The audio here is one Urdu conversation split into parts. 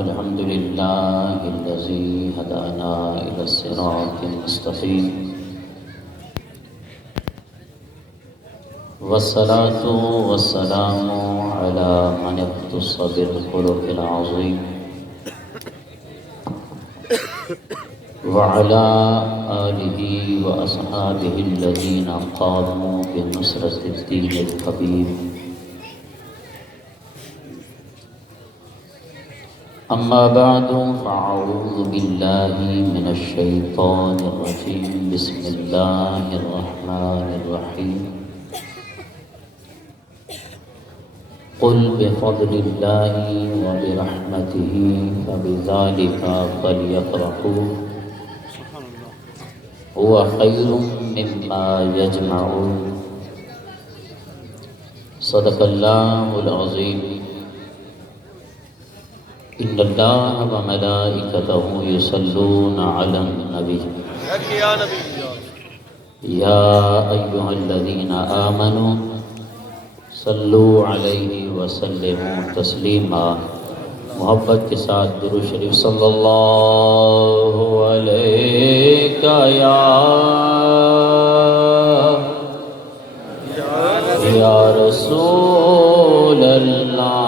الحمد لله الذي هدانا إلى الصراط المستقيم، والصلاة والسلام على من اختص بالخلق العظيم وعلى آله وأصحابه الذين قاموا بنصرة الدين الحبيب. أما بعد فأعوذ بالله من الشيطان الرجيم. بسم الله الرحمن الرحيم. قل بفضل الله وبرحمته فبذلك فليفرحوا هو خير مما يجمعون. صدق الله العظيم. إن الله وملائكته يصلون على النبي يا أيها الذين آمنوا صلوا عليه وسلموا تسلیما. محبت کے ساتھ درود شریف صلی اللہ علیہ یا رسول اللہ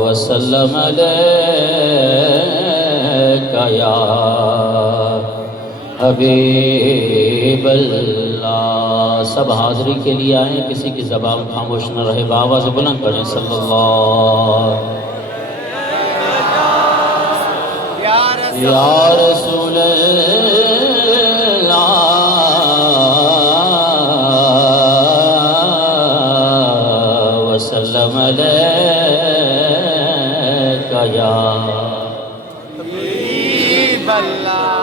وسلم علیک یا حبیب اللہ. سب حاضری کے لیے آئیں، کسی کی زبان خاموش نہ رہے، بآواز بلند پڑھیں صلی اللہ یا رسول اللہ وسلم علیک یا حبیب اللہ.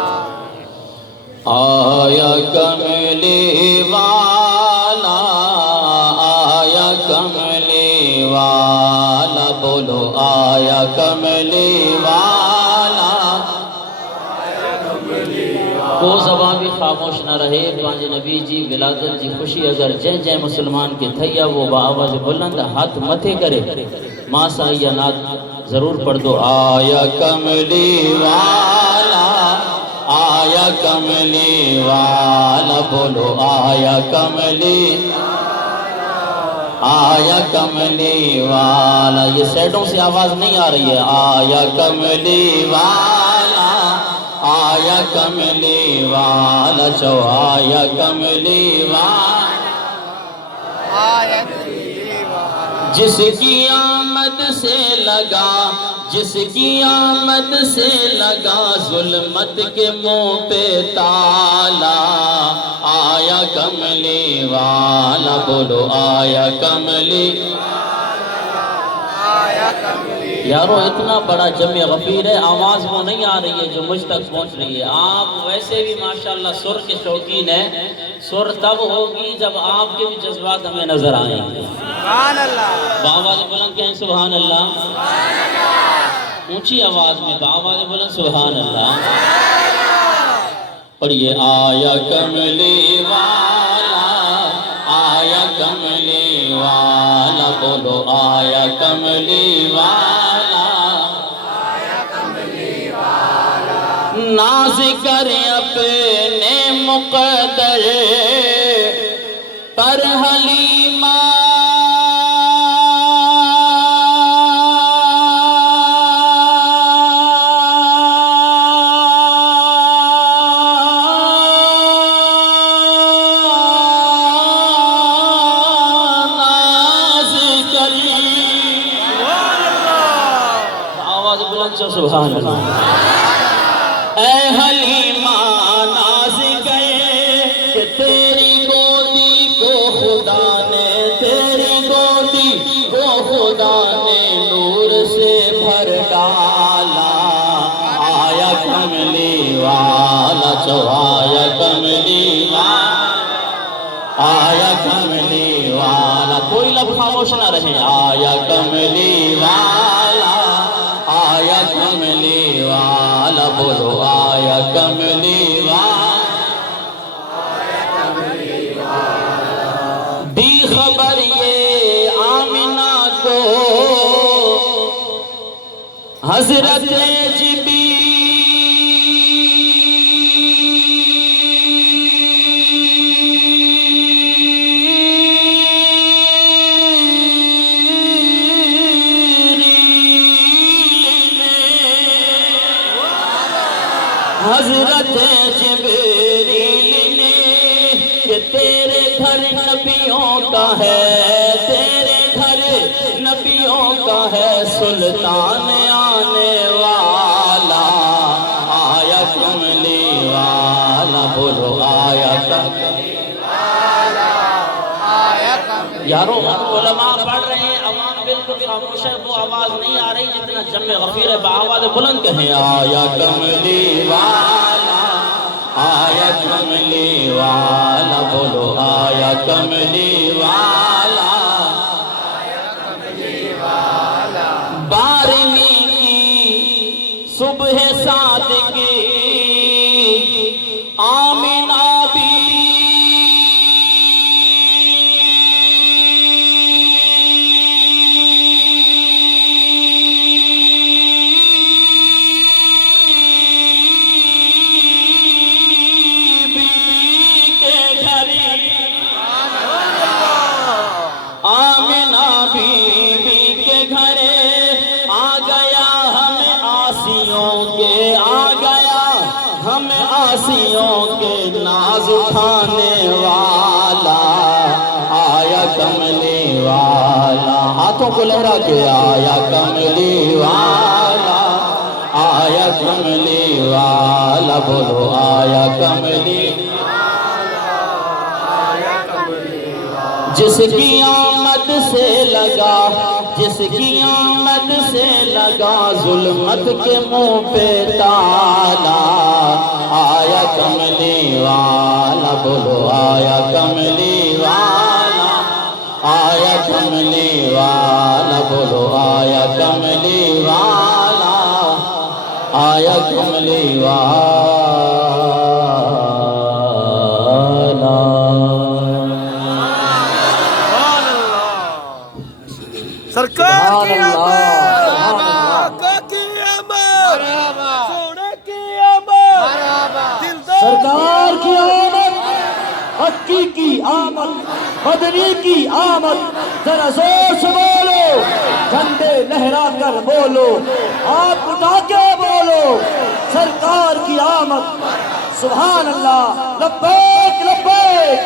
آیا کملی والا، آیا کملی والا، بولو آیا کملی والا. کو زبان بھی خاموش نہ رہے. پانچ نبی جی ولادت جی خوشی اگر جن جن مسلمان کے تھیا وہ بآواز بلند ہاتھ متھے کرے. ماں سایہ نات ضرور پڑھ دو. آیا کملی والا، آیا کملی والا، بولو آیا کملی، آیا کملی والا. یہ سیڈوں سے آواز نہیں آ رہی ہے. آیا کملی والا، آیا کملی والا، چو آیا کملی والا، آیا کملی والا. جس کی آمد سے لگا، جس کی آمد سے لگا ظلمت کے منہ پہ تالا. آیا کملی والا، بولو آیا کملی، آیا کملی. یارو اتنا بڑا جمع غفیر ہے، آواز وہ نہیں آ رہی ہے جو مجھ تک پہنچ رہی ہے. آپ ویسے بھی ماشاءاللہ سر کے شوقین ہیں. سر تب ہوگی جب آپ کے بھی جذبات ہمیں نظر آئیں گے. سبحان اللہ. بآواز بلند کہیں سبحان اللہ. اونچی آواز میں بآواز بلند سبحان اللہ. اور یہ آیا کملی والا، آیا کملی والا، بولو آیا کملی والا، آیا کملی والا. ناز کرے اپنے مقدر پر حلیمہ، سبحان اللہ. اے حلیمہ ناز گئے کہ تیری گودی کو خدا نے، تیری گودی کو خدا نے نور سے بھر ڈالا. آیا کملی والا، چو آیا کملی والا، آیا کملی والا. کوئی لب خاموش نہ رہے. آیا کملی والا، آیا کملی والا، بولو آیا کملی والا، آیا کملی والا. دی خبر حضرت حضرت جبریل نے کہ تیرے گھر نبیوں کا ہے، تیرے گھر نبیوں کا ہے، سلطان آنے والا آیا کملی والا، بولو آیا کملی والا، آیا کملی۔ یارو علماء پڑھ رہے ہیں، عوام بالکل خاموش ہے، وہ آواز نہیں آ رہی جتنا جمع غفیر ہے، بآواز بلند کہیں آیا کملی والا، آیا کملی والا، بولو آیا کملی والا، آیا کملی والا۔ 12ویں کی صبح صادقی آمنہ آسیوں کے ناز اٹھانے والا آیا کملی والا، ہاتھوں کو لہرا کے آیا کملی والا، آیا کملی والا، بولو آیا کملی والا، آیا کملی والا۔ جس کی آمد سے لگا، جس کی آمد سے لگا ظلمت کے منہ پہ تالا آیا کملی والا، بولو آیا کملی والا، آیا کملی والا، بولو آیا کملی والا، آیا کملی والا۔ سرکار کی آمد، آقا کی آمد، سونے کی آمد، سرکار کی آمد، حقیقی آمد، بدری کی آمد، ذرا زور سے بولو، جھنڈے لہرا کر بولو، آپ اٹھا کے بولو، سرکار کی آمد، سبحان اللہ، لبیک لبیک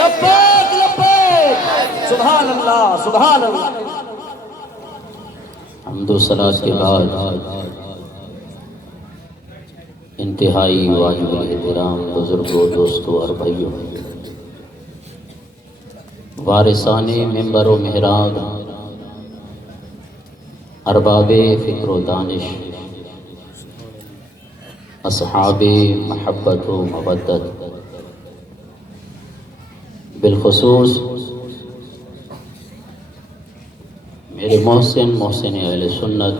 لبیک لبیک، سبحان اللہ سبحان اللہ۔ حمد و صلاۃ کے بعد انتہائی واجب الاحترام بزرگوں، دوستوں اور بھائیوں، وارثان منبر و محراب، ارباب فکر و دانش، اصحاب محبت و مودت، بالخصوص میرے محسن اہل سنت،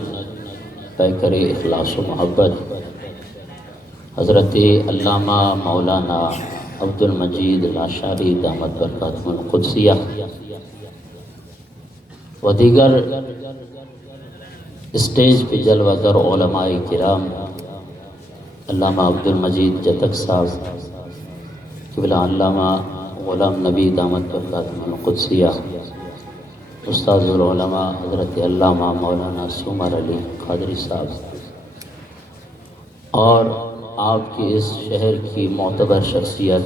پیکر اخلاص و محبت، حضرت علامہ مولانا عبد المجید الاشعری دامت برکاتہ القدسیہ و دیگر اسٹیج پہ جلوہ گر علماء کرام، علامہ عبد المجید جتک صاحب، قبلہ علامہ غلام نبی دامت برکاتہ القدسیہ، استاذ العلماء حضرت علامہ مولانا سمر علی قادری صاحب، اور آپ کی اس شہر کی معتبر شخصیت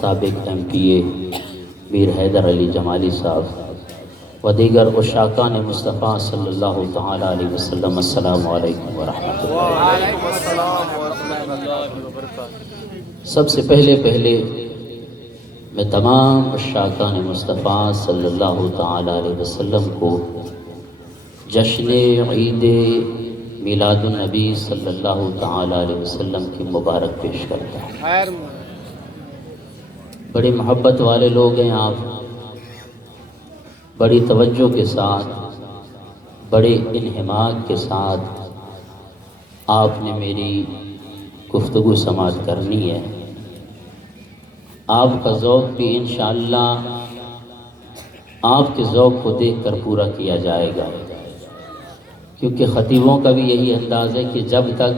سابق ایم پی اے میر حیدر علی جمالی صاحب و دیگر عشاقان مصطفیٰ صلی اللہ تعالیٰ علیہ وسلم، السلام علیکم ورحمۃ اللہ۔ سب سے پہلے میں تمام عشاقان مصطفیٰ صلی اللہ تعالیٰ علیہ وسلم کو جشن عید میلاد النبی صلی اللہ تعالیٰ علیہ وسلم کی مبارک پیش کرتا ہوں۔ بڑی محبت والے لوگ ہیں آپ، بڑی توجہ کے ساتھ، بڑے انہماک کے ساتھ آپ نے میری گفتگو سماعت کرنی ہے۔ آپ کا ذوق بھی انشاءاللہ آپ کے ذوق کو دیکھ کر پورا کیا جائے گا۔ کیونکہ خطیبوں کا بھی یہی انداز ہے کہ جب تک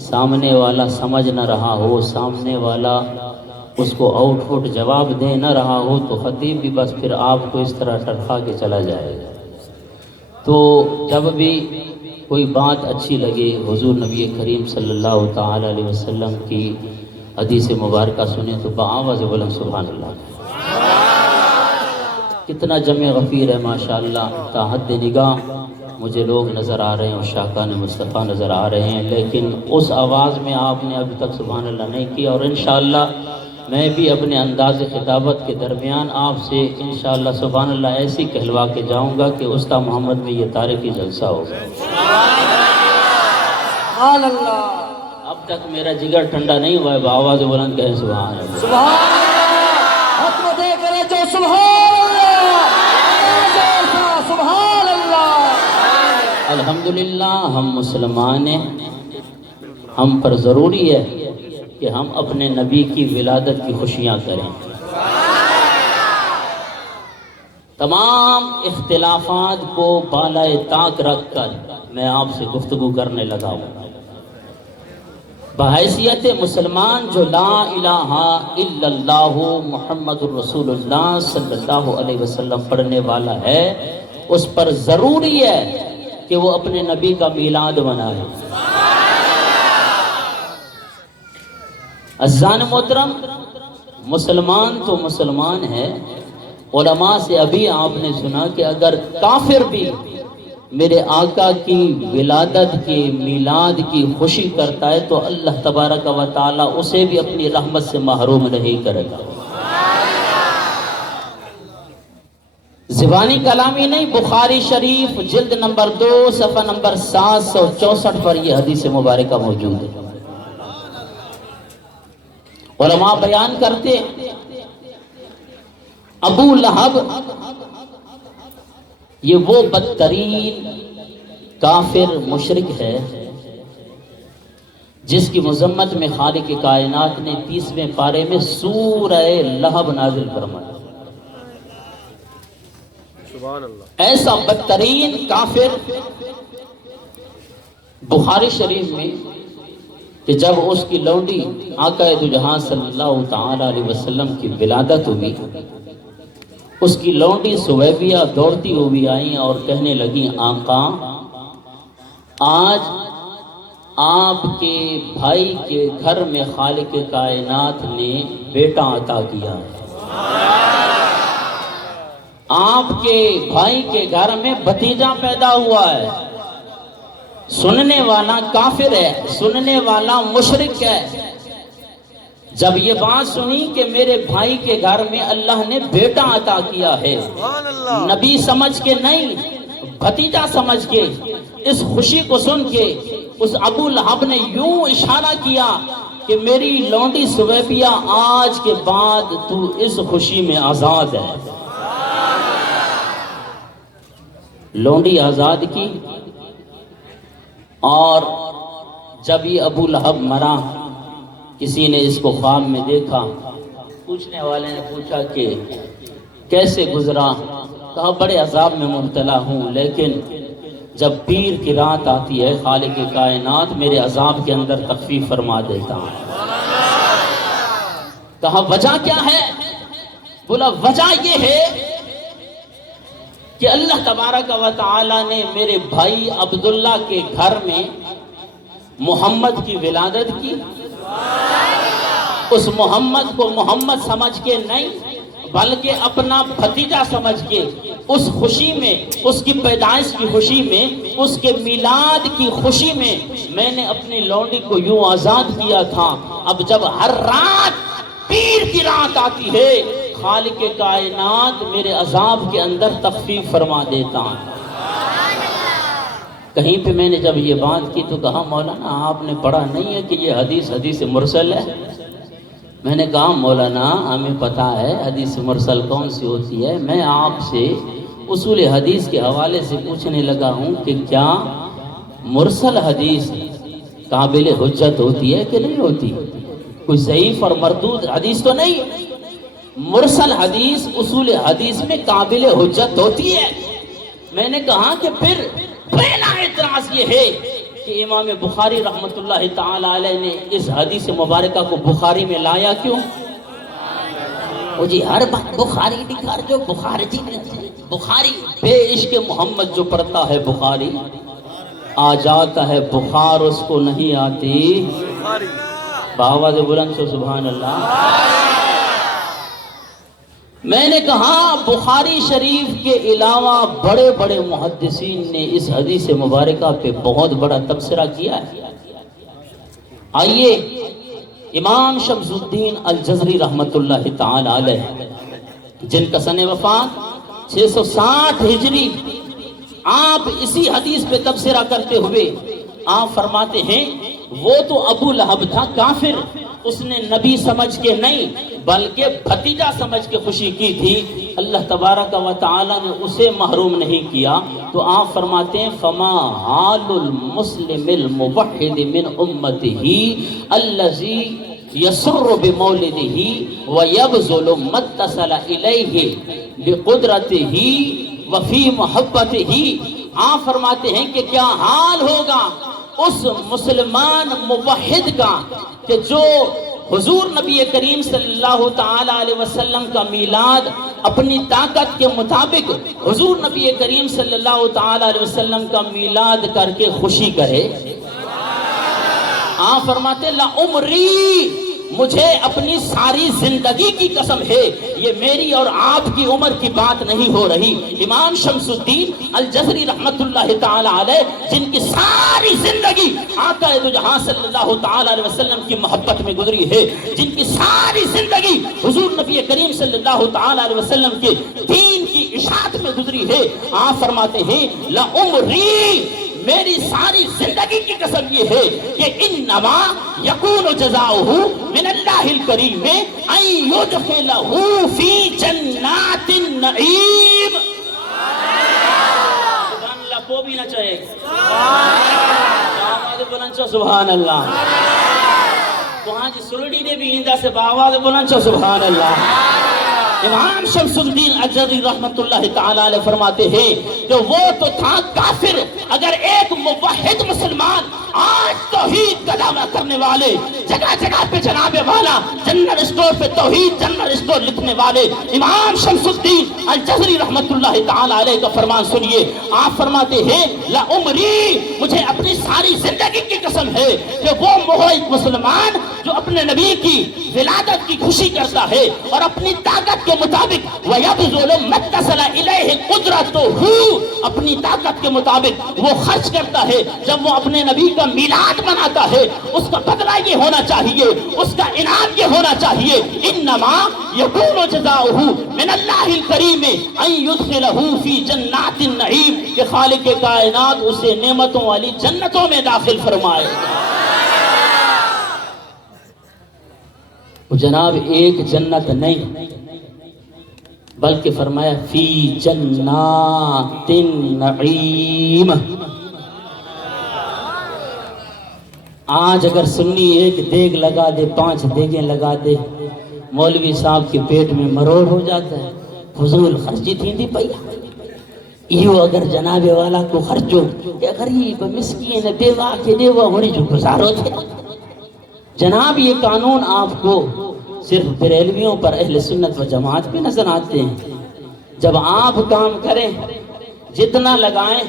سامنے والا سمجھ نہ رہا ہو، سامنے والا اس کو آؤٹ پٹ جواب دے نہ رہا ہو، تو خطیب بھی بس پھر آپ کو اس طرح ٹرکھا کے چلا جائے گا۔ تو جب بھی کوئی بات اچھی لگے، حضور نبی کریم صلی اللہ تعالی علیہ وسلم کی حدیث مبارکہ سنیں تو بآواز بلند سبحان اللہ۔ کتنا جمع غفیر ہے ماشاءاللہ، تا حد نگاہ مجھے لوگ نظر آ رہے ہیں اور شاکان مصطفیٰ نظر آ رہے ہیں، لیکن اس آواز میں آپ نے ابھی تک سبحان اللہ نہیں کیا، اور انشاءاللہ میں بھی اپنے انداز خطابت کے درمیان آپ سے انشاءاللہ سبحان اللہ ایسی کہلوا کے جاؤں گا کہ استاد محمد میں یہ تاریخی جلسہ ہوگا۔ سبحان اللہ، اب تک میرا جگر ٹھنڈا نہیں ہوا ہے، بآواز بلند کہیں سبحان اللہ۔ سبحان اللہ، حق میں دے کرے جو سبحان اللہ، سبحان اللہ۔ الحمدللہ ہم مسلمان ہیں، ہم پر ضروری ہے کہ ہم اپنے نبی کی ولادت کی خوشیاں کریں۔ تمام اختلافات کو بالائے طاق رکھ کر میں آپ سے گفتگو کرنے لگا ہوں۔ بحیثیت مسلمان جو لا الہ الا اللہ محمد الرسول اللہ صلی اللہ علیہ وسلم پڑھنے والا ہے، اس پر ضروری ہے کہ وہ اپنے نبی کا میلاد منائے۔ عزیزان محترم، مسلمان تو مسلمان ہے۔ علماء سے ابھی آپ نے سنا کہ اگر کافر بھی میرے آقا کی ولادت کی میلاد کی خوشی کرتا ہے تو اللہ تبارک و تعالی اسے بھی اپنی رحمت سے محروم نہیں کرے گا۔ زبانی کلامی نہیں، بخاری شریف جلد نمبر 2 صفحہ نمبر 764 پر یہ حدیث مبارکہ موجود ہے۔ علماء بیان کرتے ابو لہب یہ وہ بدترین کافر مشرک ہے جس کی مذمت میں خالق کائنات نے 30ویں پارے میں سورہ لہب نازل فرمایا۔ ایسا بدترین کافر بخاری شریف میں کہ جب اس کی لونڈی آقا دو جہاں صلی اللہ تعالی علیہ وسلم کی ولادت ہوئی، اس کی لونڈی سویبیہ دوڑتی ہوئی آئیں اور کہنے لگیں آقا آج آپ کے بھائی کے گھر میں خالق کائنات نے بیٹا عطا کیا ہے، آپ کے بھائی کے گھر میں بھتیجا پیدا ہوا ہے۔ سننے والا کافر ہے، سننے والا مشرک ہے۔ جب یہ بات سنی کہ میرے بھائی کے گھر میں اللہ نے بیٹا عطا کیا ہے، نبی سمجھ کے نہیں بھتیجا سمجھ کے، اس خوشی کو سن کے اس ابو لہب نے یوں اشارہ کیا کہ میری لونڈی سویبیہ آج کے بعد تو اس خوشی میں آزاد ہے۔ لونڈی آزاد کی، اور جب یہ ابو لہب مرا کسی نے اس کو خواب میں دیکھا، پوچھنے والے نے پوچھا کہ کیسے گزرا؟ کہا بڑے عذاب میں مبتلا ہوں، لیکن جب پیر کی رات آتی ہے خالق کائنات میرے عذاب کے اندر تخفیف فرما دیتا ہے۔ کہا وجہ کیا ہے؟ بولا وجہ یہ ہے کہ اللہ تبارک و تعالی نے میرے بھائی عبداللہ کے گھر میں محمد کی ولادت کی، اس محمد کو محمد سمجھ کے نہیں بلکہ اپنا بھتیجا سمجھ کے اس خوشی میں، اس کی پیدائش کی خوشی میں، اس کے میلاد کی خوشی میں نے اپنی لونڈی کو یوں آزاد کیا تھا۔ اب جب ہر رات پیر کی رات آتی ہے خالق کائنات میرے عذاب کے اندر تخفیف فرما دیتا ہے۔ کہیں پہ میں نے جب یہ بات کی تو کہا مولانا آپ نے پڑھا نہیں ہے کہ یہ حدیث مرسل ہے؟ میں نے کہا مولانا ہمیں پتہ ہے حدیث مرسل کون سی ہوتی ہے، میں آپ سے اصول حدیث کے حوالے سے پوچھنے لگا ہوں کہ کیا مرسل حدیث قابل حجت ہوتی ہے کہ نہیں ہوتی؟ کوئی ضعیف اور مردود حدیث تو نہیں، مرسل حدیث اصول حدیث میں قابل حجت ہوتی ہے۔ میں نے کہا کہ پھر پہلا اعتراض یہ ہے کہ امام بخاری رحمت اللہ تعالی علیہ نے اس حدیث مبارکہ کو بخاری میں لایا کیوں؟ وہ جی ہر بات بخاری لکھا جو بخاری جی بخاری بے عشق محمد جو پڑھتا ہے بخاری آ جاتا ہے بخار اس کو نہیں آتی بآواز بلند سے سبحان اللہ۔ میں نے کہا بخاری شریف کے علاوہ بڑے بڑے محدثین نے اس حدیث مبارکہ پہ بہت بڑا تبصرہ کیا ہے۔ آئیے امام شمس الدین الجزری رحمت اللہ تعالی علیہ جن کا سن وفات 660 ہجری، آپ اسی حدیث پہ تبصرہ کرتے ہوئے آپ فرماتے ہیں وہ تو ابو لہب تھا کافر، اس نے نبی سمجھ کے نہیں بلکہ بھتیجا سمجھ کے خوشی کی تھی، اللہ تبارک و تعالی نے اسے محروم نہیں کیا۔ تو آپ فرماتے ہیں فما حال المسلم الموحد من امته الذي يسر بمولده ويبذل ما اتصل اليه بقدرته وفي محبته۔ آپ فرماتے ہیں کہ کیا حال ہوگا اس مسلمان موحد کا کہ جو حضور نبی کریم صلی اللہ تعالی علیہ وسلم کا میلاد اپنی طاقت کے مطابق حضور نبی کریم صلی اللہ تعالی علیہ وسلم کا میلاد کر کے خوشی کرے۔ آپ فرماتے لعمری، مجھے اپنی ساری زندگی کی قسم ہے، یہ میری اور آپ کی عمر کی بات نہیں ہو رہی۔ امام شمس الدین الجزری رحمت اللہ تعالی علیہ جن کی ساری زندگی آقا دو جہاں صلی اللہ تعالی علیہ وسلم کی محبت میں گزری ہے، جن کی ساری زندگی حضور نبی کریم صلی اللہ تعالی علیہ وسلم کے دین کی اشاعت میں گزری ہے، آپ فرماتے ہیں لعمری، میری ساری زندگی کی قسم یہ ہے کہ انما یکون جزاؤہ من اللہ الکریم ان یدخلہ فی جنات النعیم۔ سبحان اللہ کو بھی نہ چاہے آواز بلند چو سبحان اللہ۔ تو ہاں جی سرڑی نے بھی ہندہ سے آواز بلند چو سبحان اللہ۔ امام شمس الدین الجزری رحمت اللہ تعالی علیہ فرماتے ہیں کہ وہ تو تھا کافر، اگر ایک موحد مسلمان آج توحید کا دعویٰ کرنے والے، جگہ جگہ پہ جناب والا جنرل اسٹور پہ توحید جنرل اسٹور لکھنے والے امام شمس الدین الجزری رحمت اللہ تعالی علیہ کا فرمان سنیے۔ آپ فرماتے ہیں لعمری، مجھے اپنی ساری زندگی کی قسم ہے کہ وہ موحد مسلمان جو اپنے نبی کی ولادت کی خوشی کرتا ہے اور اپنی طاقت کے مطابق وَيَبْذُلُ مَا اتصل إِلَيْهِ قُدْرَتُهُ، اپنی طاقت کے مطابق وہ خرچ کرتا ہے۔ جب وہ اپنے نبی کا میلاد مناتا ہے اس کا بدلہ یہ ہونا چاہیے، اس کا انعام یہ ہونا چاہیے انما یکون جزاؤہ من اللہ الکریم ان یدخلہ فی جنات النعیم، کہ خالق کائنات اسے نعمتوں والی جنتوں میں داخل فرمائے گا۔ جناب ایک جنت نہیں بلکہ فرمایا فی جنات النعیم۔ آج اگر سنی ایک دیگ لگا دے 5 دیگیں لگا دے مولوی صاحب کے پیٹ میں مروڑ ہو جاتا ہے، فضول خرچی تھی دی پیا۔ یہ اگر جناب والا کو خرچو کہ غریب مسکین دیوا کے دیوا ہونے جو گزارو تھے۔ جناب یہ قانون آپ کو صرف بریلویوں پر اہل سنت و جماعت پہ نظر آتے ہیں۔ جب آپ کام کریں جتنا لگائیں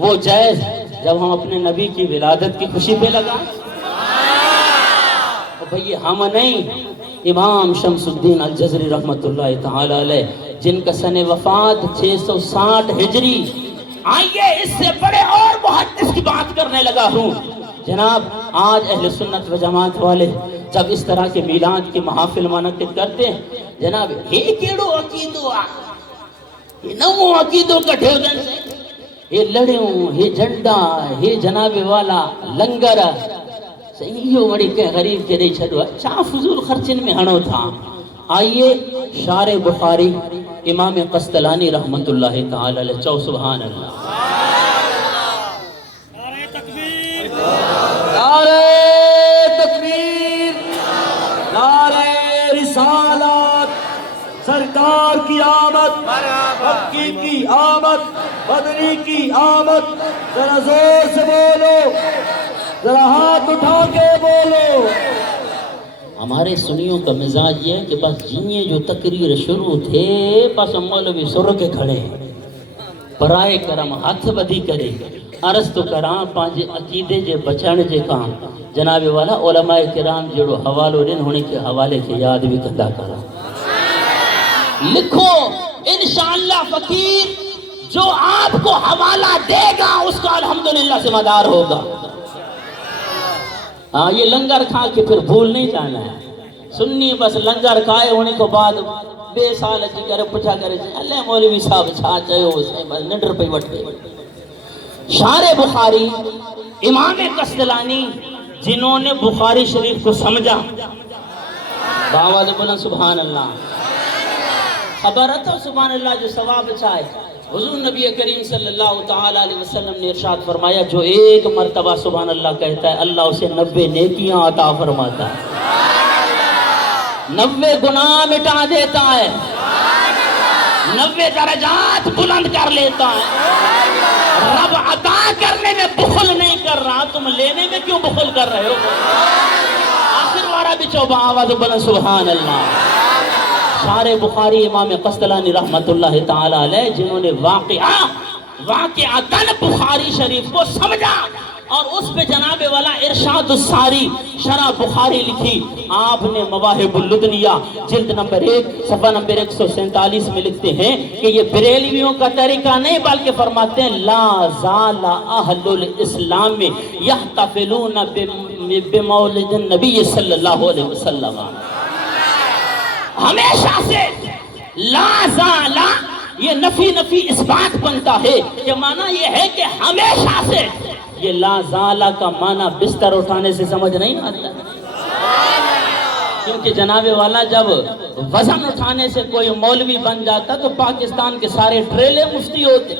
وہ جائز، جب ہم اپنے نبی کی ولادت کی خوشی پہ لگائیں تو بھئی ہم نہیں، امام شمس الدین الجزری رحمت اللہ تعالی علیہ جن کا سن وفات 660 ہجری۔ آئیے اس سے بڑے اور محدث کی بات کرنے لگا ہوں۔ جناب آج اہل سنت و جماعت والے جب اس طرح کے میلاد کی محافل منعقد کرتے ہیں، جناب یہ کیڑو عقیدو یہ نو عقیدو کٹھے ہو جن سے یہ لڑیوں یہ جھنڈا یہ جناب والا لنگر صحیحو مڑی کے غریب کے نہیں چھڑوا چاہ فضول خرچن میں ہنو تھا۔ آئیے شارع بخاری امام قسطلانی رحمت اللہ تعالی علیہ چو سبحان اللہ۔ سرکار کی آمد، مکی کی آمد، بدری کی آمد. ذرا زور سے بولو، ذرا ہاتھ اٹھا کے بولو. ہمارے سنیوں کا مزاج یہ ہے کہ بس جنہیں جو تقریر شروع تھے بس مولوی سر کے کھڑے ہیں، برائے کرم ہاتھ بدی کرے. عرض تو کراں پانچے عقیدے جے بچان جے کام جناب والا علماء کرام جڑو حوالو دن ہونے کے حوالے کے یاد بھی کدا کرا. لکھو انشاءاللہ فقیر جو آپ کو حوالہ دے گا اس کا الحمدللہ سے مدار ہوگا. ہاں یہ لنگر کھا کے پھر بھول نہیں جانا ہے. سنی بس لنگر کھائے ہونے کو بعد بے سال اچھی کرے پچھا کرے اللہ مولوی صاحب چھا چاہے ہو سے بس نڈر پہ وٹ گئے. شارع بخاری امام قسطلانی جنہوں نے بخاری شریف کو سمجھا باواز بلند سبحان اللہ. خبر تھا سبحان اللہ جو ثواب چاہے. حضور نبی کریم صلی اللہ تعالیٰ علیہ وسلم نے ارشاد فرمایا جو ایک مرتبہ سبحان اللہ کہتا ہے اللہ اسے 90 نیکیاں عطا فرماتا ہے، 90 گناہ مٹا دیتا ہے، 90 درجات بلند کر لیتا ہے. رب عطا کرنے میں بخل نہیں کر رہا، تم لینے میں کیوں بخل کر رہے ہو؟ آخر وارا بھی چوبہ آواز بلند سبحان اللہ. شارع بخاری امام قسطلانی رحمت اللہ تعالی علیہ جنہوں نے واقعاتاً بخاری شریف کو سمجھا اور اس پہ جناب والا ارشاد الساری شرح بخاری لکھی. آپ نے مواہب اللدنیہ جلد نمبر 1 صفحہ نمبر 147 میں لکھتے ہیں کہ یہ بریلویوں کا طریقہ نہیں بلکہ فرماتے ہیں لا زال اہل الاسلام یحتفلون بمولد النبی صلی اللہ علیہ وسلم. ہمیشہ سے لا زالا یہ نفی اس بات بنتا ہے کہ معنی یہ ہے کہ ہمیشہ سے. یہ لا زالا کا معنی بستر اٹھانے سے سمجھ نہیں آتا کیونکہ جناب والا جب وزن اٹھانے سے کوئی مولوی بن جاتا تو پاکستان کے سارے ٹریلے مفتی ہوتے.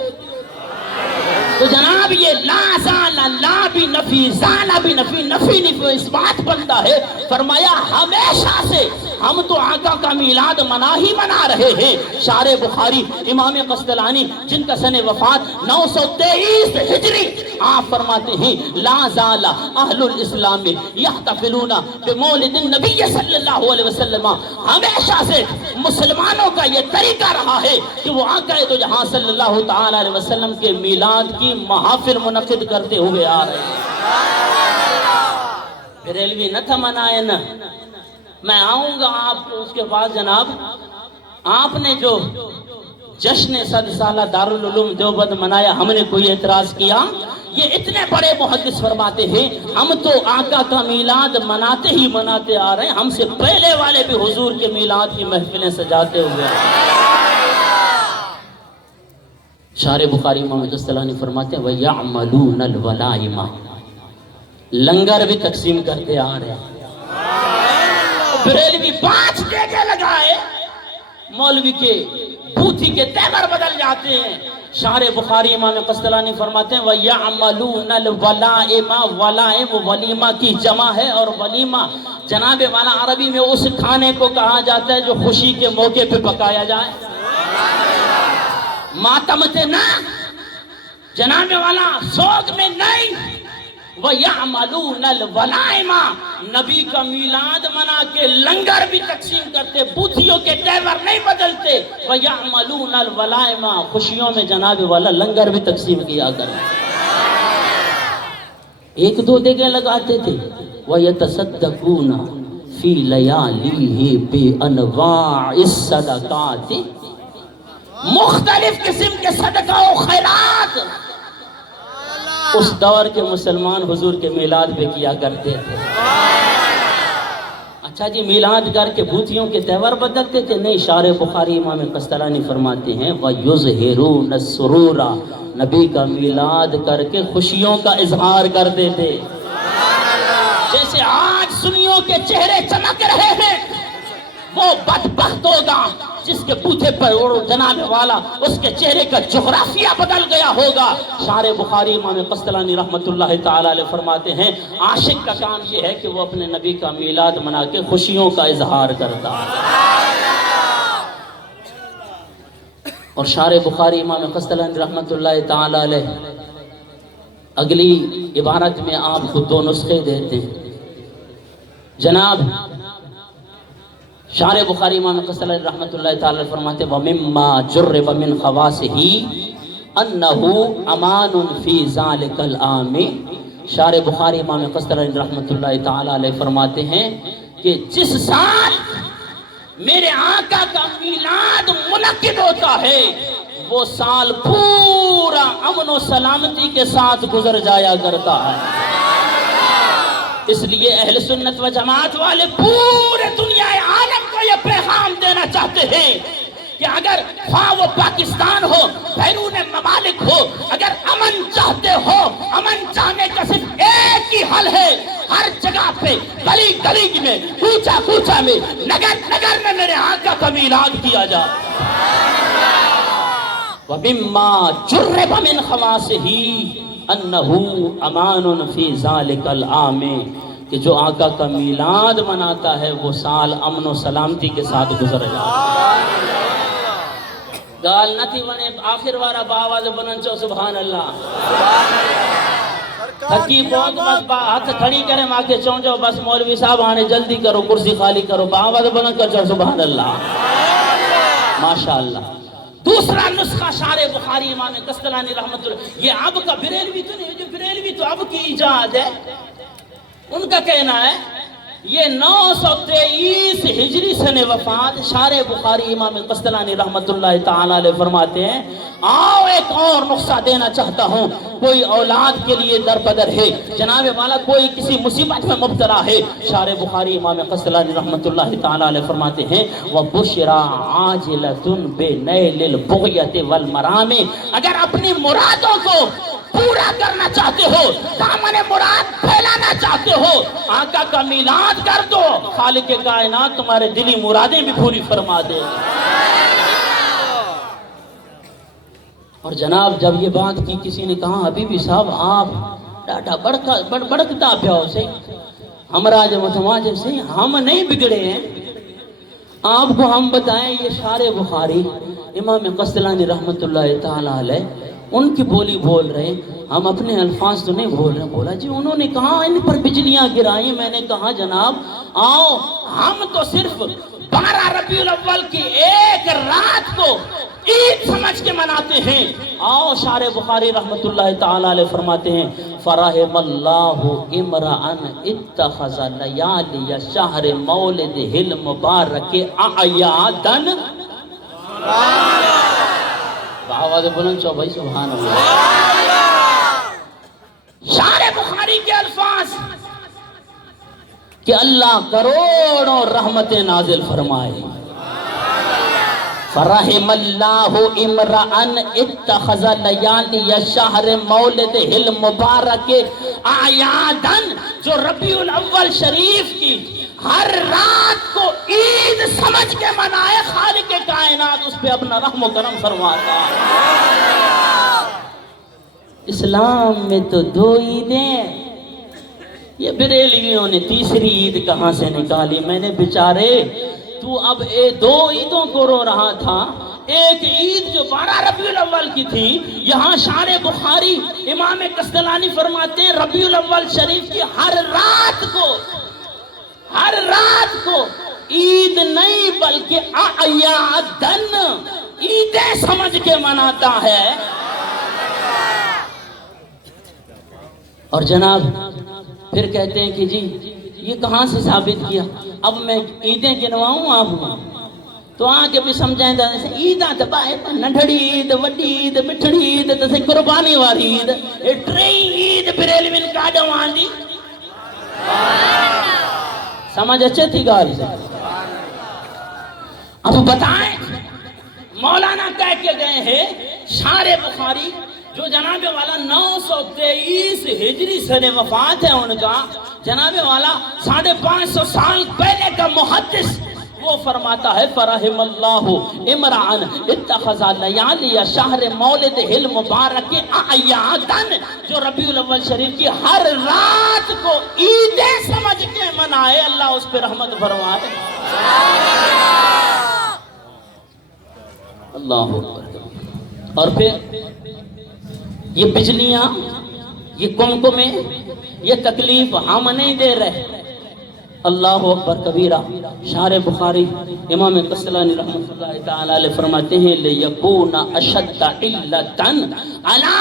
تو جناب یہ لا زالا لا بھی نفی زالا بھی نفی اس بات بنتا ہے. فرمایا ہمیشہ سے ہم تو آقا کا میلاد منا ہی منا رہے ہیں. شارع بخاری امام قسطلانی جن کا سن وفات 923 ہجری آپ فرماتے ہیں لا زال اہل الاسلام یحتفلون بمولد النبی صلی اللہ علیہ وسلم. ہمیشہ سے مسلمانوں کا یہ طریقہ رہا ہے کہ وہ آقا تو جہاں صلی اللہ تعالی علیہ وسلم کے میلاد کی محافل منعقد کرتے ہوئے آ رہے ہیں. بریلوی نہ تھا منائے نہ میں آؤں گا آپ کو اس کے بعد. جناب آپ نے جو جشن 100 سالہ دارالعلوم دیوبند منایا ہم نے کوئی اعتراض کیا؟ یہ اتنے بڑے محدث فرماتے ہیں ہم تو آقا کا میلاد مناتے ہی مناتے آ رہے ہیں، ہم سے پہلے والے بھی حضور کے میلاد کی محفلیں سجاتے ہوئے. شارع بخاری امام قسطلانی فرماتے ہیں وَيَعْمَلُونَ الْوَلَائِمَ لنگر بھی تقسیم کرتے آ رہے ہیں. بریلوی 5 ڈیگے لگائے مولوی کے بوتھی کے تیور بدل جاتے ہیں. شارع بخاری امام قسطلانی فرماتے ہیں وَيَعْمَلُونَ الْوَلَائِمَ ولائم ولیمہ کی جمع ہے اور ولیمہ جناب والا عربی میں اس کھانے کو کہا جاتا ہے جو خوشی کے موقع پہ پکایا جائے. ماتمتے نہ جناب والا سوگ میں نہیں. وَيَعْمَلُونَ الْوَلَائِمَ نبی کا میلاد منا کے لنگر بھی تقسیم کرتے، بوتھیوں کے تیور نہیں بدلتے. وَيَعْمَلُونَ الْوَلَائِمَ خوشیوں میں جناب والا لنگر بھی تقسیم کیا کرتے. 1-2 دیگیں لگاتے تھے. وَيَتَصَدَّقُونَ فِي لَيَالِهِ بِأَنْوَاعِ الصَّدَقَاتِ مختلف قسم کے صدقہ و خیرات اس دور کے مسلمان حضور کے میلاد پہ کیا کرتے تھے. اچھا جی میلاد کر کے بھوتیوں کے تہوار بدلتے تھے؟ نہیں. شارع بخاری امام قسطلانی فرماتے ہیں وَيُظْهِرُونَ السُّرُورَ نبی کا میلاد کر کے خوشیوں کا اظہار کرتے تھے. جیسے آج سنیوں کے چہرے چمک رہے ہیں وہ بدبخت ہوگا جس کے بوتھے پر جناب والا اس کے چہرے کا جغرافیہ بدل گیا ہوگا. شارع بخاری امام قسطلانی رحمت اللہ تعالی علیہ فرماتے ہیں عاشق کا کام یہ ہے کہ وہ اپنے نبی کا میلاد منا کے خوشیوں کا اظہار کرتا. اور شارح بخاری امام قسطلانی رحمۃ اللہ تعالی علیہ اگلی عبارت میں آپ کو دو نسخے دیتے ہیں. جناب شارح بخاری امام قسطلانی رحمۃ اللہ تعالی علیہ فرماتے ہیں وَمِمَّا جُرِّبَ مِنْ خَوَاصِهِ أَنَّهُ أَمَانٌ فِي ذَلِكَ الْعَامِ. شارح بخاری امام قسطلانی رحمۃ اللہ تعالی علیہ فرماتے ہیں کہ جس سال میرے آقا کا میلاد منعقد ہوتا ہے وہ سال پورا امن و سلامتی کے ساتھ گزر جایا کرتا ہے. اس لیے اہل سنت و جماعت والے پورے دنیا عالم کو یہ پیغام دینا چاہتے ہیں کہ اگر خواہ وہ پاکستان ہو بیرون ممالک ہو اگر امن چاہتے ہو امن چاہنے کا صرف ایک ہی حل ہے. ہر جگہ پہ گلی گلی میں کوچہ کوچہ میں نگر نگر میں میرے آقا کا میلاد کیا جائے. وَمِمَّا جُرِّبَ مِنْ خَوَاصِهِ أَنَّهُ أَمَانٌ فِي ذَلِكَ الْعَامِ. کہ جو آقا کا میلاد مناتا ہے وہ سال امن و سلامتی کے ساتھ گزر جائے. گال نہ تھی ونے آخر وارا باواز بلند چو سبحان اللہ. تھکی بہت بس ہاتھ کھڑی کرے ماں کے چون جو بس مولوی صاحب آنے جلدی کرو کرسی خالی کرو باواز بلند کر چو سبحان اللہ ماشاءاللہ. دوسرا نسخہ شارح بخاری امام قسطلانی رحمۃ اللہ یہ اب کا بریلوی تو نہیں جو بریلوی تو اب کی ایجاد ہے. ان کا کہنا ہے یہ 923 ہجری سن وفات. شارح بخاری امام قسطلانی رحمۃ اللہ تعالی علیہ فرماتے ہیں آؤ ایک اور نقصہ دینا چاہتا ہوں. کوئی اولاد کے لیے در بدر ہے جناب والا کوئی کسی مصیبت میں مبتلا ہے. شارح بخاری امام قسطلانی رحمۃ اللہ تعالی علیہ فرماتے ہیں وَبُشْرَى عَاجِلَةٌ بِنَيْلِ الْبُغْيَةِ وَالْمَرَامِ. اگر اپنی مرادوں کو پورا کرنا چاہتے ہو دامن مراد پھیلانا چاہتے ہو آقا کا میلاد کر دو خالق کائنات تمہارے دلی مرادیں بھی پوری فرما دے. اور جناب جب یہ بات کی کسی نے کہا حبیبی صاحب آپ ڈاٹا بڑکتا پیاؤ سے ہمارا جو متواجب سے ہم نہیں بگڑے ہیں. آپ کو ہم بتائیں یہ شارح بخاری امام قسطلانی رحمۃ اللہ تعالی علیہ ان کی بولی بول رہے ہیں ہم اپنے الفاظ تو نہیں بول رہے. بولا جی انہوں نے کہا ان پر بجلیاں گرائیں. میں نے کہا جناب آؤ ہم تو صرف 12 ربیع الاول کی ایک رات کو عید سمجھ کے مناتے ہیں. آؤ شارح بخاری رحمۃ اللہ تعالی علیہ فرماتے ہیں فرحم اللہ امرأً اتخذ لیالی شہر مولدہ المبارک اعیادا. آواز بلند چو بھائی سبحان اللہ. شارح بخاری کے الفاظ کہ اللہ کروڑوں رحمتیں نازل فرمائے. فرحم اللہ امرأً اتخذ لیالی شہر مولدہ المبارک اعیادا. جو ربیع الاول شریف کی ہر رات کو عید سمجھ کے منائے خالق کائنات اس پہ اپنا رحم و کرم فرماتا. اسلام میں تو 2 عیدیں یہ بریلویوں نے تیسری عید کہاں سے نکالی. میں نے بیچارے تو اب 2 عیدوں کو رو رہا تھا. ایک عید جو 12 ربیع الاول کی تھی یہاں شارح بخاری امام قسطلانی فرماتے ہیں ربیع الاول شریف کی ہر رات کو عید نہیں بلکہ اعیادن عیدیں سمجھ کے مناتا ہے. اور جناب پھر کہتے ہیں کہ جی یہ کہاں سے ثابت کیا. اب میں عیدیں گنواؤں آپ تو آگے بھی سمجھائیں عید ننڈڑی عید وڈی عید مٹھڑی عید قربانی والی عید ٹرئی عید بریلوین کاڈوں آندی. سمجھ اچھے تھی گال سے. اب بتائیں مولانا کہہ کے گئے ہیں شارح بخاری جو جناب والا 923 ہجری سن وفات ہے ان کا جناب والا 550 سال پہلے کا محدث وہ فرماتا ہے فرحم اللہ امرأً اتخذ لیالی شہر مولدہ المبارک اعیادا. جو ربیع الاول شریف کی ہر رات کو عیدیں سمجھ کے منائے اللہ اس پہ رحمت فرمائے. اللہ اکبر۔ اور پھر یہ بجلیاں، یہ کمکمے، یہ تکلیف ہم نہیں دے رہے۔ اللہ اکبر کبیرہ۔ شارح بخاری امام قسطلانی رحمۃ اللہ تعالی علیہ فرماتے ہیں لیکون اشد علۃ علی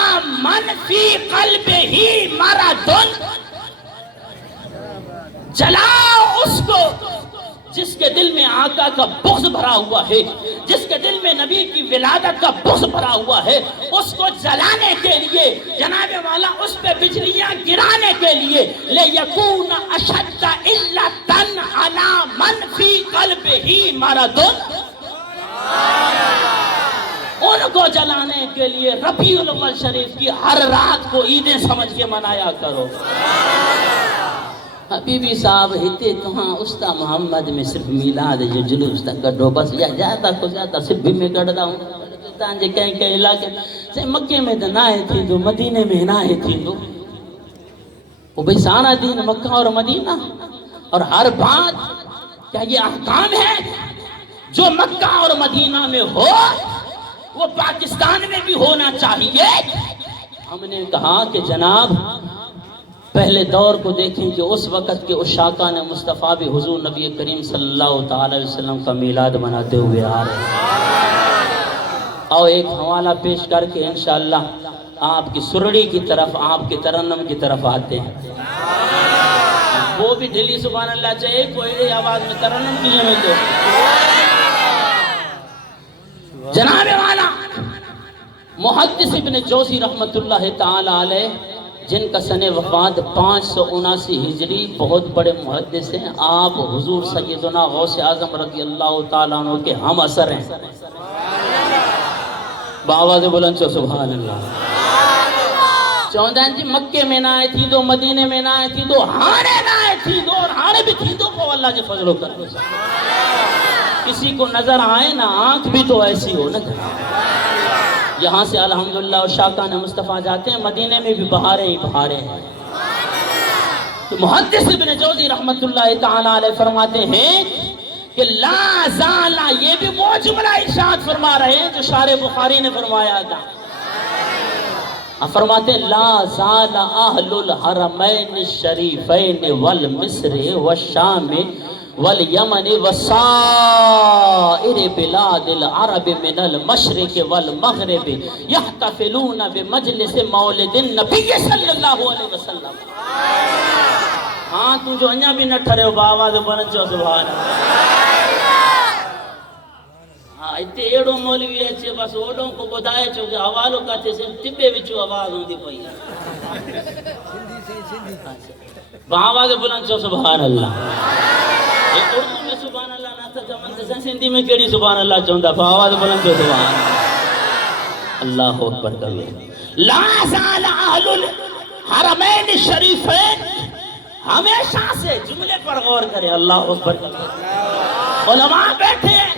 من فی قلبہ مرض، جلاؤ اس کو جس کے دل میں آقا کا بغض بھرا ہوا ہے، جس کے دل میں نبی کی ولادت کا بغض بھرا ہوا ہے، اس کو جلانے کے لیے جناب والا اس پہ بجلیاں گرانے کے لیے لیکون اشد علۃ علی من فی قلبہ مرض، ان کو جلانے کے لیے ربیع الاول شریف کی ہر رات کو عیدیں سمجھ کے منایا کرو۔ حبیبی صاحب ہتے کہاں استا محمد میں صرف میلاد جو جلوس تک کڈو بس، یا جاتا کو جاتا صرف بھی میں کڈدا ہوں تانجے کہیں کہیں علاقے سے مکے میں نہ تھی تو مدینے میں نہ تھی تو وہ بھئی سارا دین مکہ اور مدینہ، اور ہر بات کیا یہ احکام ہے جو مکہ اور مدینہ میں ہو وہ پاکستان میں بھی ہونا چاہیے؟ ہم نے کہا کہ جناب پہلے دور کو دیکھیں کہ اس وقت کے عشاقان مصطفیٰ بھی حضور نبی کریم صلی اللہ تعالی علیہ وسلم کا میلاد مناتے ہوئے آ رہے ہیں۔ اور ایک حوالہ پیش کر کے انشاءاللہ آپ کی سرڑی کی طرف، آپ کے ترنم کی طرف آتے ہیں۔ وہ بھی دلی سبحان اللہ چاہیے، کوئی آواز میں ترنم کیے میں تو جناب والا محدث ابن جوزی رحمت اللہ تعالی علیہ جن کا سن وفات 579 ہجری، بہت بڑے محدث ہیں آپ، حضور سیدنا غوث اعظم رضی اللہ تعالیٰ عنہ کے ہم اثر ہیں۔ بآواز بلند چو سبحان اللہ۔ چوندہ جی مکے میں نہ آئے تھی دو، مدینے میں نہ آئے تھی دو، ہانے نہ آئے تھی دو، اور ہانے بھی تھی دو کو اللہ جی فضل و کرم۔ کسی کو نظر آئے نہ آنکھ بھی تو ایسی ہو نا۔ یہاں سے الحمدللہ عشاقان مصطفیٰ جاتے ہیں، مدینے میں بھی بہاریں ہی بہاریں ہیں۔ تو محدث ابن جوزی رحمت اللہ تعالی علیہ فرماتے ہیں کہ لا زالا، یہ بھی وہ جملہ ارشاد فرما رہے ہیں جو شارح بخاری نے فرمایا تھا۔ فرماتے ہیں لا زال اہل الحرمین الشریفین والمصر والشام والیمن وسائر بلاد العرب من المشرق والمغرب یحتفلون بمجلس مولد النبی صلی اللہ علیہ وسلم۔ ہاں تو جو انیا بھی نہ ٹھرے ہو باواز بلند چو سبحان ہاں اتے ایڑو مولوی ہے چھے بس اوڑوں کو بدائے چو جو حوالوں کا تھے سے ٹبے وچو آواز ہوں دی پئی باواز بلند چو سبحان اللہ۔ اردو میں سبحان اللہ نہ تھا جمن سندھی میں کیڑی سبحان اللہ چوندا باواز بلند چو سبحان اللہ اکبر کبیر۔ لا زال اہل الحرمین الشریفین، ہمیشہ سے جملے پر غور کریں اللہ اکبر کبیر۔ علماء بیٹھے ہیں،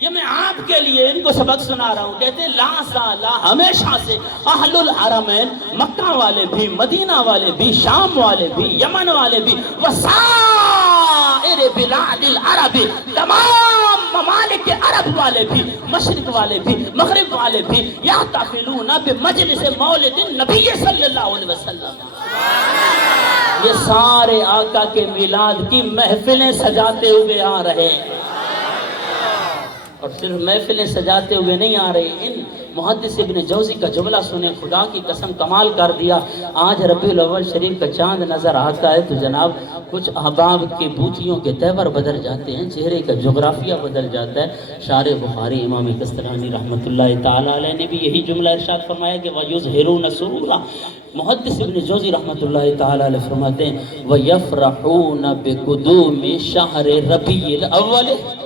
یہ میں آپ کے لیے ان کو سبق سنا رہا ہوں، کہتے ہیں لا زال، ہمیشہ سے اہل الحرمین، مکہ والے بھی، مدینہ والے بھی، شام والے بھی، یمن والے بھی، وسائر بلاد العرب، تمام ممالک عرب والے بھی، مشرق والے بھی، مغرب والے بھی، یحتفلون بمجلس مولد النبی صلی اللہ علیہ وسلم، یہ سارے آقا کے میلاد کی محفلیں سجاتے ہوئے آ رہے ہیں۔ اور صرف محفلیں سجاتے ہوئے نہیں آ رہے، ان محدث ابن جوزی کا جملہ سنیں، خدا کی قسم کمال کر دیا۔ آج ربیع الاول شریف کا چاند نظر آتا ہے تو جناب کچھ احباب کے بوتیوں کے تیور بدل جاتے ہیں، چہرے کا جغرافیہ بدل جاتا ہے۔ شارح بخاری امام قسطلانی رحمت اللہ تعالی علیہ نے بھی یہی جملہ ارشاد فرمایا کہ وَيُظْهِرُونَ سُرُورًا۔ محدث ابن جوزی رحمت اللہ تعالی علیہ فرماتے ہیں وَيَفْرَحُونَ بِقُدُومِ شَهْرِ رَبِيعِ الْأَوَّلِ۔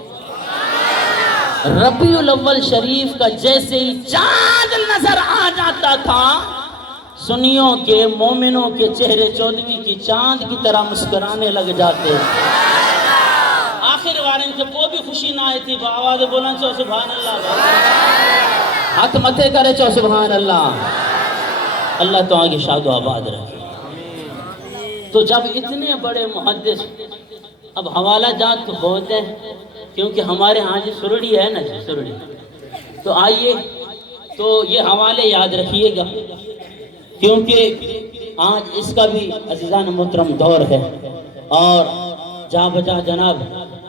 ربیع الاول شریف کا جیسے ہی چاند نظر آ جاتا تھا، سنیوں کے مومنوں کے چہرے چودھویں کی چاند کی طرح مسکرانے لگ جاتے۔ آخر وارن سے وہ بھی خوشی نہ آئی تھی، آواز بلند چو سبحان اللہ، ہاتھ متھے کرے چو سبحان اللہ۔ اللہ تو آگے شاد و آباد رکھے۔ تو جب اتنے بڑے محدث، اب حوالہ جات تو بہت ہے کیونکہ ہمارے ہاں جی سرڑی ہے نا جی، سرڑی تو آئیے، تو یہ حوالے یاد رکھیے گا، کیونکہ آج اس کا بھی عزیزان محترم دور ہے، اور جا بجا جناب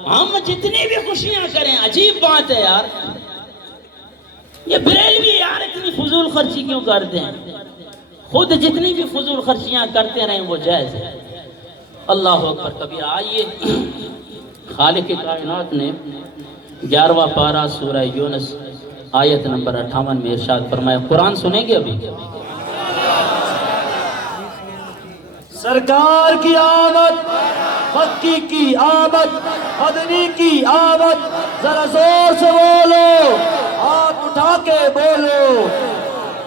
ہم جتنی بھی خوشیاں کریں، عجیب بات ہے یار، یہ بریلوی یار اتنی فضول خرچی کیوں کرتے ہیں؟ خود جتنی بھی فضول خرچیاں کرتے رہیں وہ جائز ہے۔ اللہ اکبر کبیر۔ آئیے، خالق کائنات نے 11واں پارہ سورہ یونس آیت نمبر 58 میں ارشاد فرمایا، قرآن سنیں گے ابھی؟ سرکار کی آمد، مکی کی آمد، مدنی کی آمد، ذرا زور سے بولو، ہاتھ اٹھا کے بولو،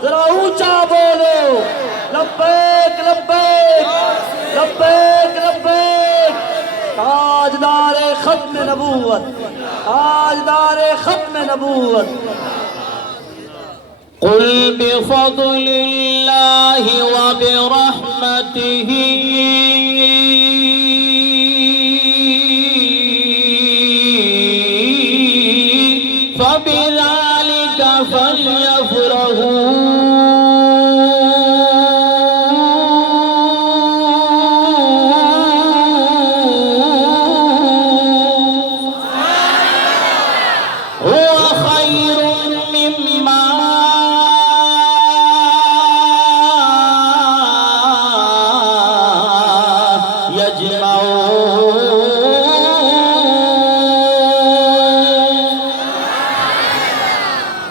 ذرا اونچا بولو، لبیک لبیک لبیک لبیک، تاجدار ختم نبوت، تاجدار ختم نبوت۔ قل بفضل اللہ وبرحمتہ فبذلک فلیفرحوا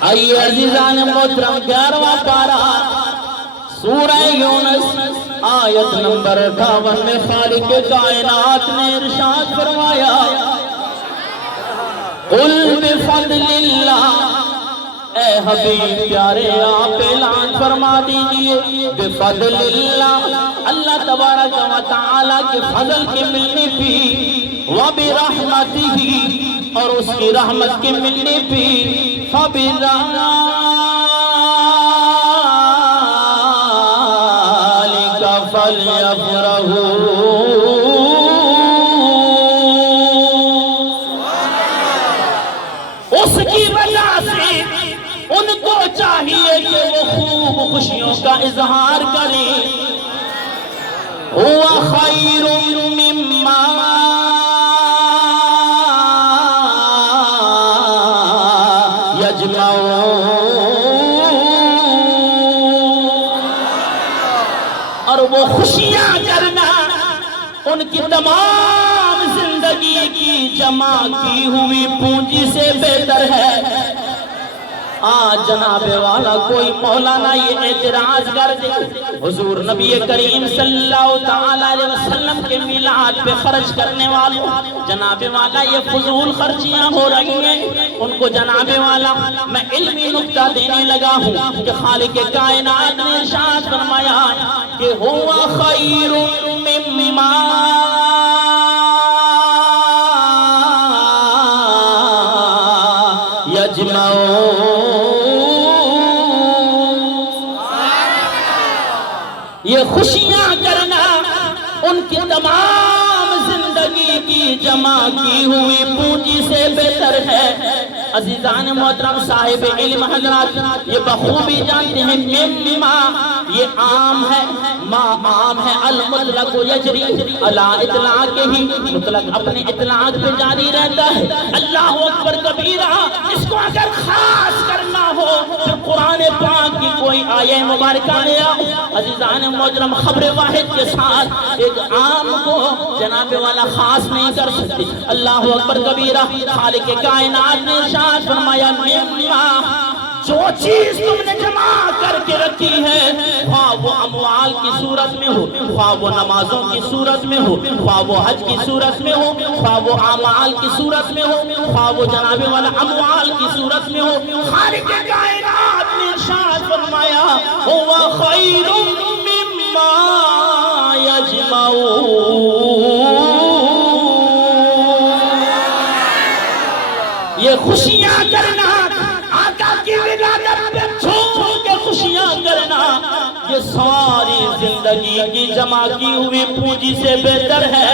آئیے عزیزان محترم، 11واں پارہ سورہ یونس آیت نمبر 58 میں خالق کائنات نے ارشاد فرمایا، قل بفضل اللہ، اے حبیب پیارے آپ اعلان فرما دیجئے، بفضل اللہ، اللہ تبارک و تعالیٰ کے فضل کے ملنے پہ، وبرحمتہ، اور اس کی رحمت کے ملنے پہ، فبذلک فلیفرحوا، اس کی وجہ سے ان کو چاہیے کہ وہ خوب خوشیوں کا اظہار کریں، ہوا خیر مما اور وہ خوشیاں کرنا ان کی تمام زندگی کی جمع کی ہوئی پونجی سے بہتر ہے۔ آج جناب والا کوئی مولانا یہ اعتراض کر دے، حضور نبی کریم صلی اللہ تعالیٰ علیہ وسلم کے میلاد پہ خرچ کرنے والوں، جناب والا یہ فضول خرچیاں ہو رہی ہیں، ان کو جناب والا میں علمی نکتہ دینے لگا ہوں کہ خالق کائنات نے ارشاد فرمایا کہ ہوا خیر مما یجمعون، یہ خوشیاں کرنا ان کی تمام زندگی کی جمع کی ہوئی پونجی سے بہتر ہے۔ عزیزان محترم صاحب علم حضرات یہ بخوبی جانتے ہیں، مما یہ عام ہے، ما عام ہے، المطلق یجری علی اطلاق ہی، مطلق اپنے اطلاق پہ جاری رہتا ہے۔ اللہ اکبر کبیرہ، اس کو اگر خاص کرنا ہو پھر قرآن پاک کی کوئی آیہ مبارکہ لے آؤ۔ عزیزان محترم خبر واحد کے ساتھ ایک عام کو جناب والا خاص نہیں کر سکتے۔ اللہ اکبر کبیرہ، خالق کائنات نے ارشاد فرمایا، مما جو چیز تم نے جمع کر کے رکھی ہے، خواہ وہ اموال کی صورت میں ہو، خواہ وہ نمازوں کی صورت میں ہو، خواہ وہ حج کی صورت میں ہو، خواہ وہ اعمال کی صورت میں ہو، خواہ وہ جناب والا اموال کی صورت میں ہو، خالق کائنات نے ارشاد فرمایا، ہوا خیر مما یجمعون، یہ خوشیاں کرنا، آقا کی ولادت پہ چھوڑ کے خوشیاں کرنا، یہ ساری زندگی کی جمع کی ہوئی پونجی سے بہتر ہے۔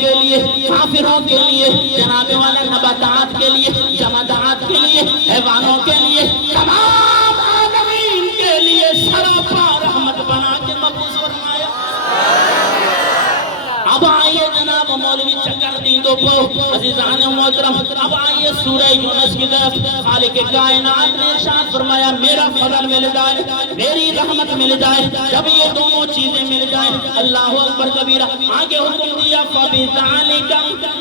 کے لیے، کافروں کے لیے، جناب والا نباتات کے لیے، جمادات کے لیے، حیوانوں کے لیے، تمام عالمین کے لیے سراپا رحمت بنا کے مبعوث فرمایا۔ اب آئیے جناب مولوی چکر دیندو کو عزیزان محترم، اب آئیے سورہ یونس کی طرف۔ خالق کائنات نے ارشاد فرمایا میرا فضل مل جائے، میری رحمت مل جائے، جب یہ دونوں چیزیں مل جائیں، اللہ اکبر کبیرہ، آگے حکم دیا فَبِذَالِكَ،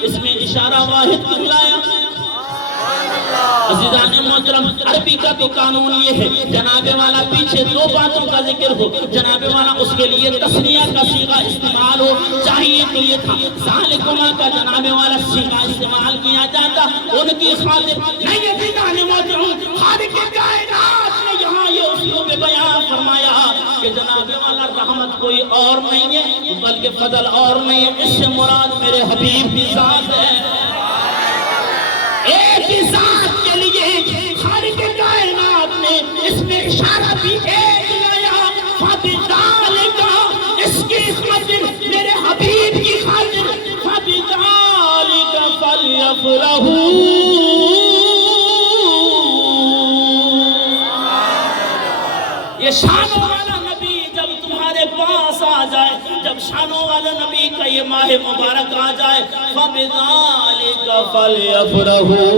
اس میں اشارہ واحد کیوں لایا؟ عزیزان محترم، عربی کا تو قانون یہ ہے جناب والا پیچھے دو باتوں کا ذکر ہو، جناب والا اس کے لیے تسنیہ کا صیغہ استعمال ہو، چاہیے تو یہ تھا ذالکما کا جناب والا صیغہ استعمال کیا جاتا ان کی خاطر نہیں۔ عزیزان محترم، خالق کائنات نے یہاں یہ اسلوب بیان فرمایا کہ جناب والا رحمت کوئی اور نہیں ہے بلکہ فضل اور نہیں ہے، اس سے مراد میرے حبیب کی ذات ہے۔ ایک ہی ذات کے لیے خالق کائنات نے اس میں اشارہ بھی ایک لایا، فَبِذَالِكَ، اس کی خاطر میرے حبیب کی خاطر، فَبِذَالِكَ فَلْيَفْرَحُوا۔ یہ شانوں والا نبی جب تمہارے پاس آ جائے، جب شانوں والا نبی کا یہ ماہ مبارک آ جائے، فَبِذَالِكَ فَلْيَفْرَحُوا۔